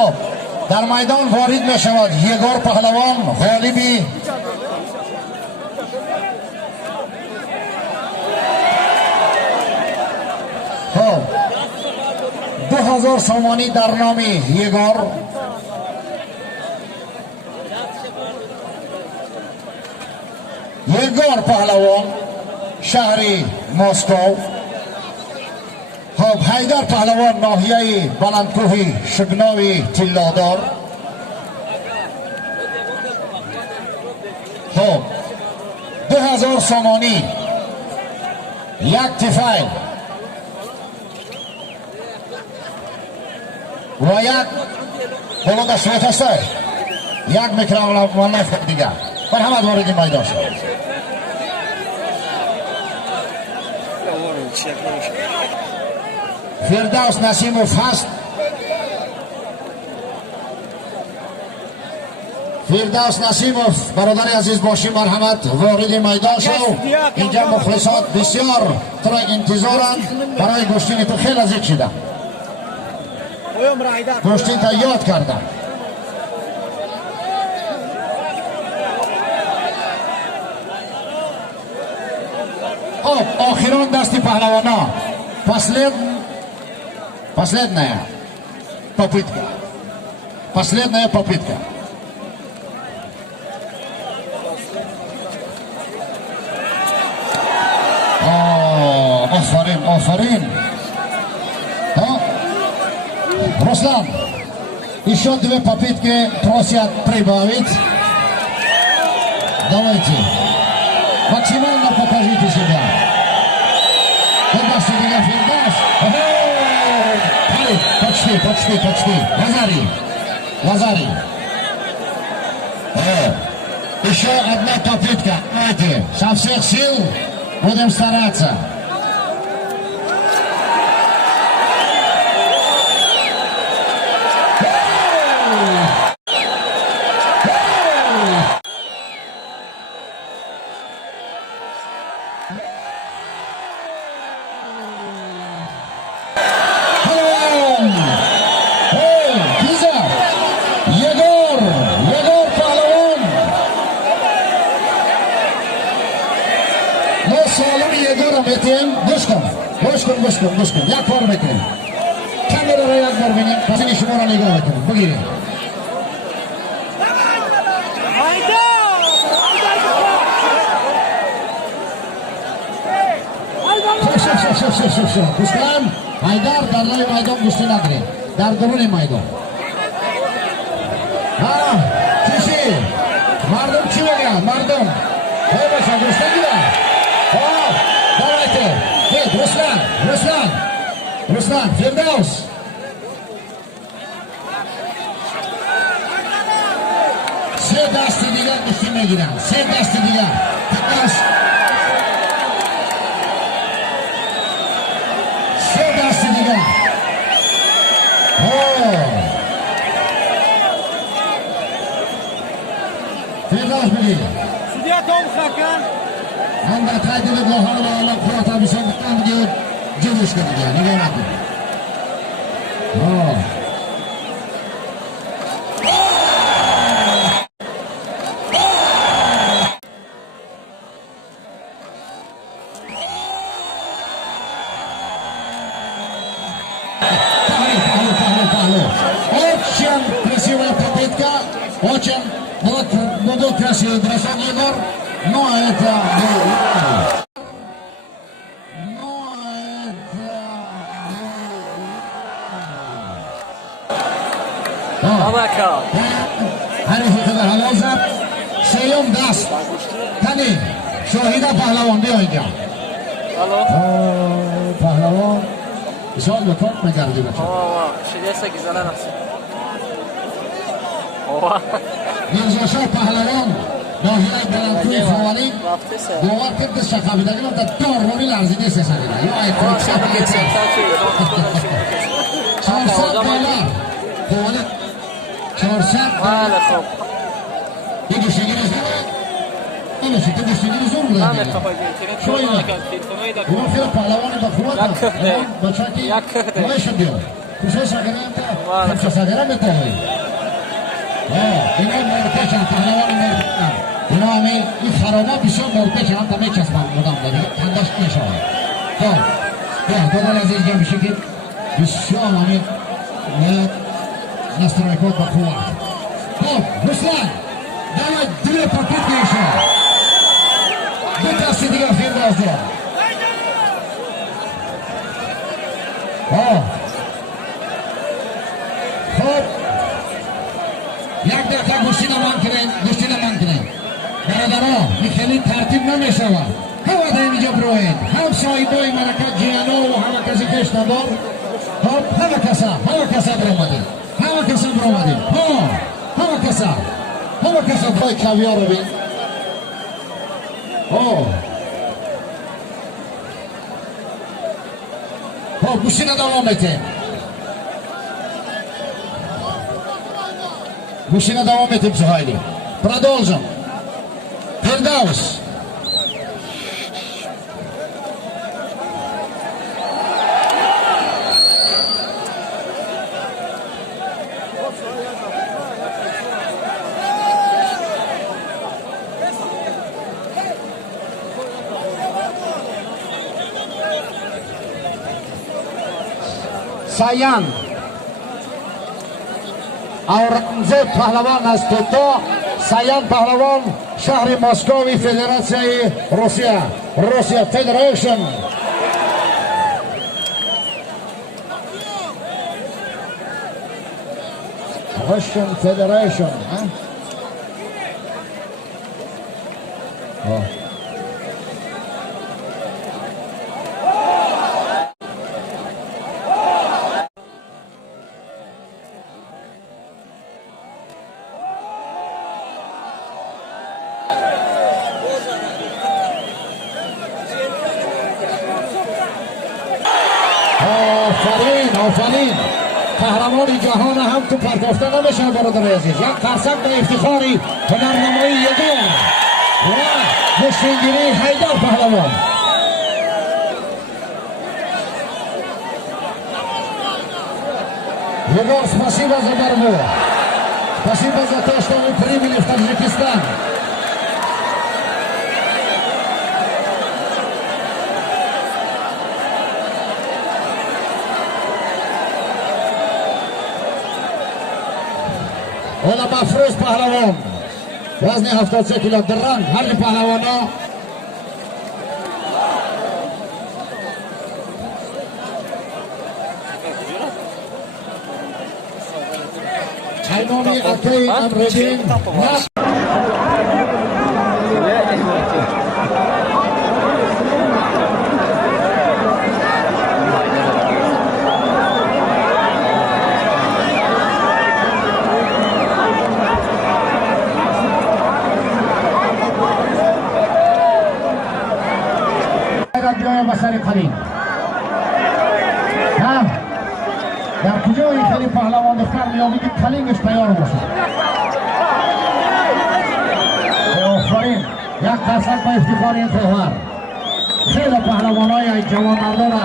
خب در میدان وارد می شود یگور پهلوان غالبی خب 2000 سامانی در نام یگور پهلوان شهری مسکو. خب حیدر پهلوان ناحیه بلندکوهی شگناوی تلادار. خب 2000 سامانی یک تفیل و یک بلند شویت هسته یک میکرم ملنف دیگه بر همه وارد میدان شد. فردوس نسیموف هست. فردوس نسیموف برادر عزیز باشی مرحمت وارد میدان شو. اینجا مخلصات بسیار ترا انتظارند برای گشتین تو خیلی نزدیک شدن. گشتین تا یاد کردن. آخران دستی پهلوانا последняя попытка. Последняя попытка. Афарин. Руслан, еще 2 попытки просят прибавить. Давайте. Максимально покажите себя. Фердас, Фердас. Почти. Лазарий. Еще одна попытка. Со всех сил будем стараться. گوش کن یک بار بکن کامرا را یک بار ببینیم پس این شما را نگاه بکنیم بگیریم شوف دوستان حیدر در لای میدان گشتی نداره در درون میدان چیشی مردم چی بگن مردم باشن گشته گیرن دارایته Ruslan, Firdaus. Sir dasti دیگر گشتی میگیرن. سه دستی دیگر. Firdaus. سه دستی دیگر. Firdaus بگیر. سودیا توم خاکن. من در تایید گاهان و آلا خواهتا بسیار بکنم دیگه جلوش کنید دیگه نگاه نکنید Очень красивая попытка, очень был красивый бросок Егор, но это حریف در حلال زد سیوم دست تنی شاهید پهلوان بیا اینجا پهلوان بسیار به توپ میگردی بچه شدیسته گیزنه نفسی میرزا شاه پهلوان ناحیه بلندکوی فوانی باور کرد دست شقابیدگی من در دار رو میلرزیده سه سریده یا ای ترکسه بگیده $400 فوانی 400 خب این گوشتگی نزده نمیشه که گوشتگی زور بوده شویده اون خیلی پهلوانی بخواد بچه که بایشون بیاد کجا شاگرد کجا شاگرد توی اینا مرتکن پهلوان مرتکن اینا همه این خرابا بسیار مرتکن هم تمه چسبن مدام داری خندش نشود دادر عزیز جمع شکل بسیار همه نسترایکات با قوت رسلان دارد دل پاکت نیشه دو دستی دیگه فیلم دازده خب یک دقیقه گوشتی نمان کنین برادرها این خیلی ترتیب نمیشود همه در اینجا بروین هم صاحبای مرکت جیانو و همه کسی کش ندار خب همه کسا برامدیم همه کسا بای کاویار رو بین گوشتی ندوام بیتیم گوشتی ندوام بیتیم سهایلی продолжим Фирдаус Саян Аурангзеб пахлаван аз Тото Саян пахлаван шаҳри Москови Федератсияи Россия Federation Russian Federation آفرین قهرمان جهان هم تو پرتافته نمیشه برادر عزیز یک فرصت به افتخاری هنرنمایی یگان و جشنگیری حیدر پهلوان Егор, спасибо за борьбу. Спасибо за то, что вы прибыли в Таджикистан. Ола Мафруз пахлавон вазни 73 кило дран ҳарри паҳлавоно айноми акаи амредин بسر قلیم در کجا این خیلی پهلوان دختر میابی که قلینگش تیار باشه آفرین یک درصد با افتخار این خواهر خیلی پهلوان های جوان مردا را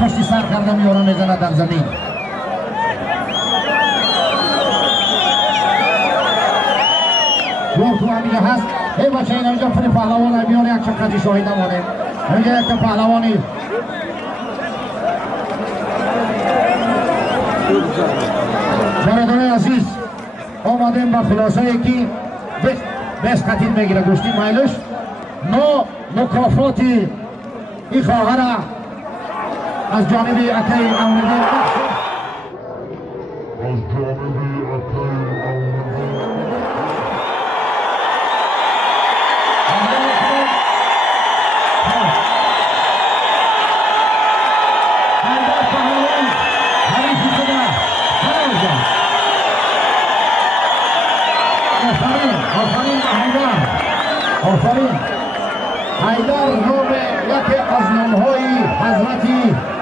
پشت سر کرده میاره میزنه در زمین تو همیگه هست ای بچه این اینجا پری پهلوان های میاره یک چقدی شاهده مانه اینجا یک پهلوانی برادرای عزیز آمدیم با خلاصه ای که بس قتیل میگیره گوشتی مایلش مکافاتی این خواهر از جانب اکای آمده آفرین حیدر نام یکی از نامهای حضرت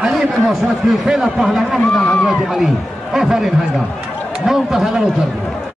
علی میباشد که خیلی پهلوان بودن حضرت علی آفرین حیدر نام تا حلال کردی